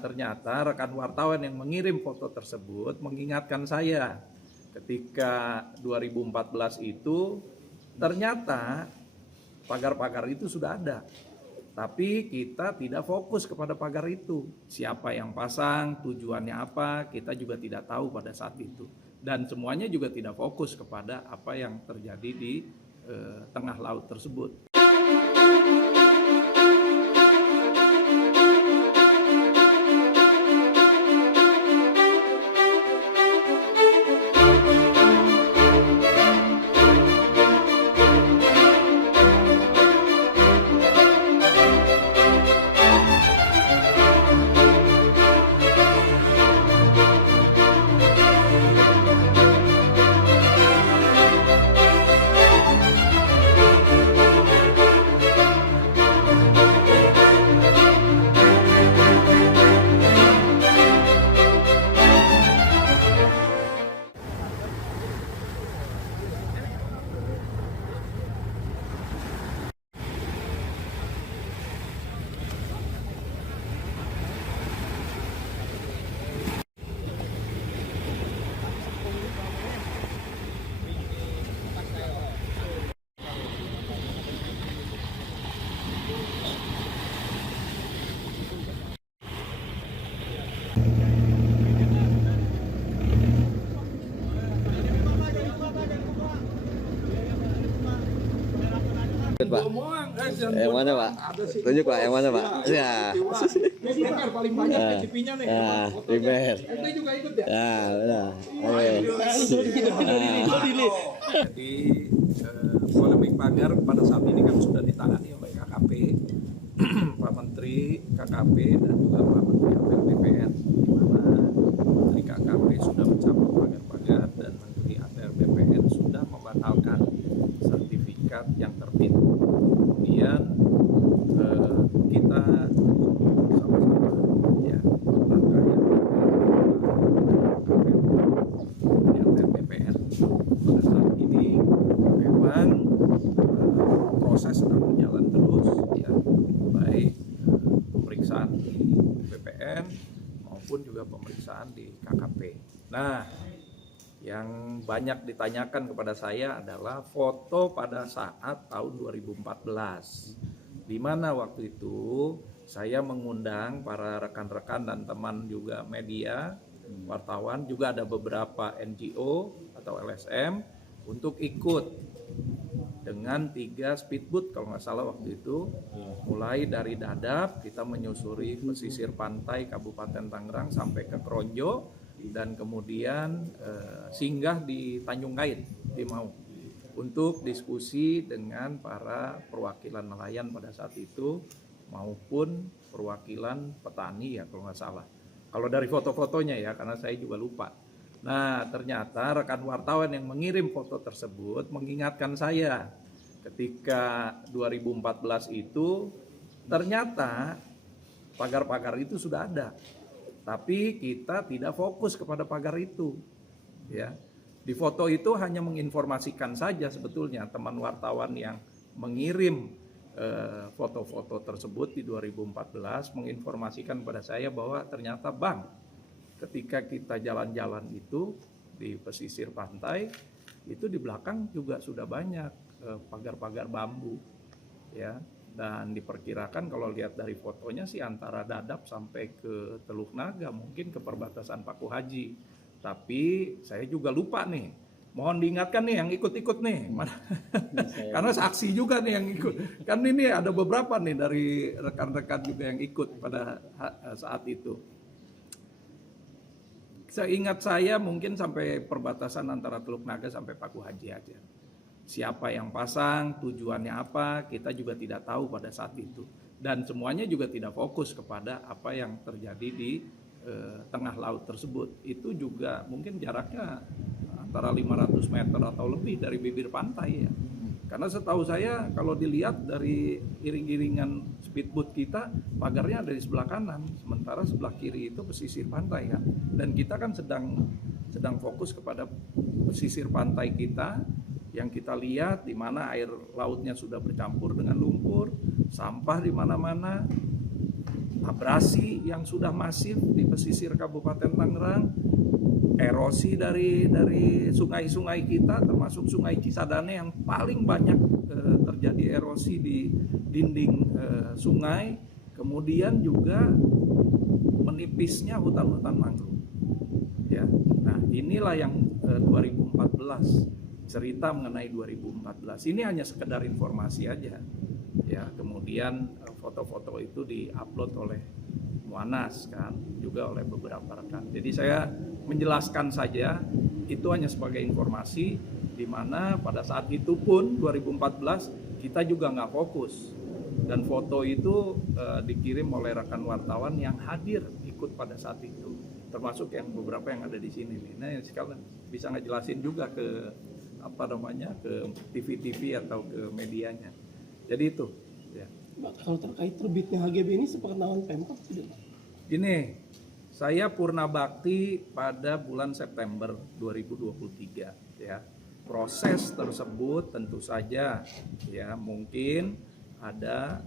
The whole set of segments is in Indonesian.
ternyata rekan wartawan yang mengirim foto tersebut mengingatkan saya ketika 2014 itu ternyata pagar-pagar itu sudah ada. Tapi kita tidak fokus kepada pagar itu. Siapa yang pasang, tujuannya apa, kita juga tidak tahu pada saat itu. Dan semuanya juga tidak fokus kepada apa yang terjadi di tengah laut tersebut. Pak. Yang mana Pak? Tunjuk Pak, yang mana Pak? Ya. Paling banyak PCP-nya nih. Nah, primer. Ente juga ikut ya? Ya, benar. Oke. Jadi polemik pagar pada saat ini kan sudah ditangani oleh KKP, Pak Menteri KKP dan juga Pak Menteri ATR BPN, di mana Menteri KKP sudah mencabut pagar-pagar dan Menteri ATR BPN sudah membatalkan sertifikat yang terbit. Kemudian kita sama-sama ya langkah yang ATR BPN pada saat ini memang proses sedang berjalan terus ya, baik pemeriksaan di BPN maupun juga pemeriksaan di KKP. Nah, yang banyak ditanyakan kepada saya adalah foto pada saat tahun 2014, di mana waktu itu saya mengundang para rekan-rekan dan teman juga media, wartawan, juga ada beberapa NGO atau LSM untuk ikut dengan 3 speedboat kalau nggak salah waktu itu, mulai dari Dadap kita menyusuri pesisir pantai Kabupaten Tangerang sampai ke Kronjo, dan kemudian singgah di Tanjung Kait, Timau, untuk diskusi dengan para perwakilan nelayan pada saat itu maupun perwakilan petani ya kalau nggak salah. Kalau dari foto-fotonya ya, karena saya juga lupa. Nah, ternyata rekan wartawan yang mengirim foto tersebut mengingatkan saya ketika 2014 itu ternyata pagar-pagar itu sudah ada. Tapi kita tidak fokus kepada pagar itu. Ya. Di foto itu hanya menginformasikan saja sebetulnya teman wartawan yang mengirim foto-foto tersebut di 2014 menginformasikan pada saya bahwa ternyata Bang, ketika kita jalan-jalan itu di pesisir pantai, itu di belakang juga sudah banyak pagar-pagar bambu, ya. Dan diperkirakan kalau lihat dari fotonya sih antara Dadap sampai ke Teluk Naga, mungkin ke perbatasan Paku Haji. Tapi saya juga lupa nih, mohon diingatkan nih yang ikut-ikut nih, karena saksi juga nih yang ikut. Kan ini ada beberapa nih dari rekan-rekan juga yang ikut pada saat itu. Seingat saya mungkin sampai perbatasan antara Teluk Naga sampai Paku Haji aja. Siapa yang pasang, tujuannya apa, kita juga tidak tahu pada saat itu. Dan semuanya juga tidak fokus kepada apa yang terjadi di tengah laut tersebut. Itu juga mungkin jaraknya antara 500 meter atau lebih dari bibir pantai ya. Karena setahu saya kalau dilihat dari iring-iringan speedboat kita, pagarnya ada di sebelah kanan, sementara sebelah kiri itu pesisir pantai kan. Dan kita kan sedang fokus kepada pesisir pantai kita, yang kita lihat di mana air lautnya sudah bercampur dengan lumpur, sampah di mana-mana, abrasi yang sudah masif di pesisir Kabupaten Tangerang, erosi dari sungai-sungai kita, termasuk Sungai Cisadane yang paling banyak terjadi erosi di dinding sungai, kemudian juga menipisnya hutan-hutan mangrove. Ya, nah inilah yang 2014, cerita mengenai 2014. Ini hanya sekedar informasi aja. Ya, kemudian foto-foto itu diupload oleh Muanas kan, juga oleh beberapa rekan. Jadi saya menjelaskan saja, itu hanya sebagai informasi, di mana pada saat itu pun 2014 kita juga nggak fokus, dan foto itu dikirim oleh rekan wartawan yang hadir ikut pada saat itu, termasuk yang beberapa yang ada di sini nih. Nah, sekalian bisa ngejelasin juga ke ke TV-TV atau ke medianya. Jadi itu. Ya. Kalau terkait terbitnya HGB ini sepengetahuan Pemkab tidak? Ini saya purna bakti pada bulan September 2023 ya. Proses tersebut tentu saja ya mungkin ada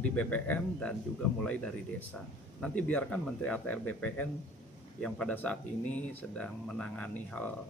di BPN dan juga mulai dari desa. Nanti biarkan Menteri ATR BPN yang pada saat ini sedang menangani hal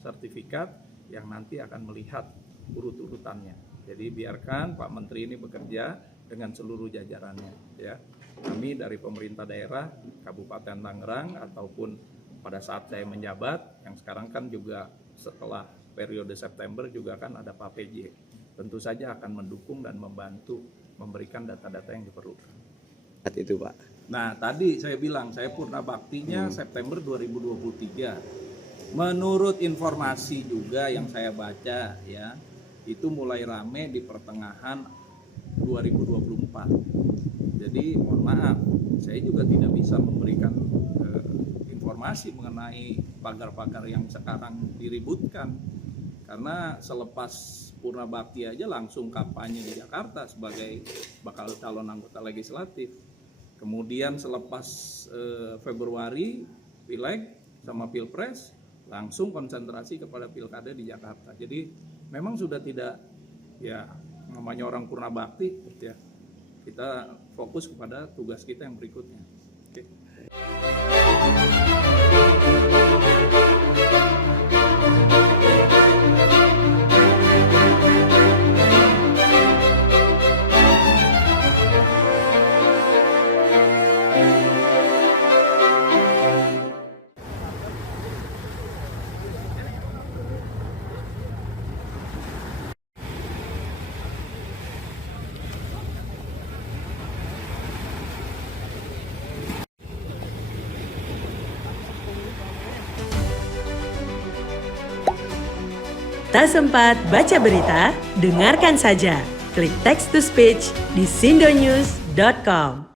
sertifikat yang nanti akan melihat urut-urutannya. Jadi biarkan Pak Menteri ini bekerja dengan seluruh jajarannya ya. Kami dari pemerintah daerah Kabupaten Tangerang ataupun pada saat saya menjabat, yang sekarang kan juga setelah periode September juga kan ada Pak PJ, tentu saja akan mendukung dan membantu memberikan data-data yang diperlukan. Itu Pak. Nah tadi saya bilang saya purna baktinya September 2023. Menurut informasi juga yang saya baca ya, itu mulai rame di pertengahan 2024. Jadi mohon maaf, saya juga tidak bisa memberikan informasi mengenai pagar-pagar yang sekarang diributkan. Karena selepas purna bakti aja langsung kampanye di Jakarta sebagai bakal calon anggota legislatif. Kemudian selepas Februari Pileg sama Pilpres langsung konsentrasi kepada Pilkada di Jakarta. Jadi memang sudah tidak ya namanya orang purna bakti ya. Kita fokus kepada tugas kita yang berikutnya. Oke. Tak sempat baca berita? Dengarkan saja. Klik text to speech di sindonews.com.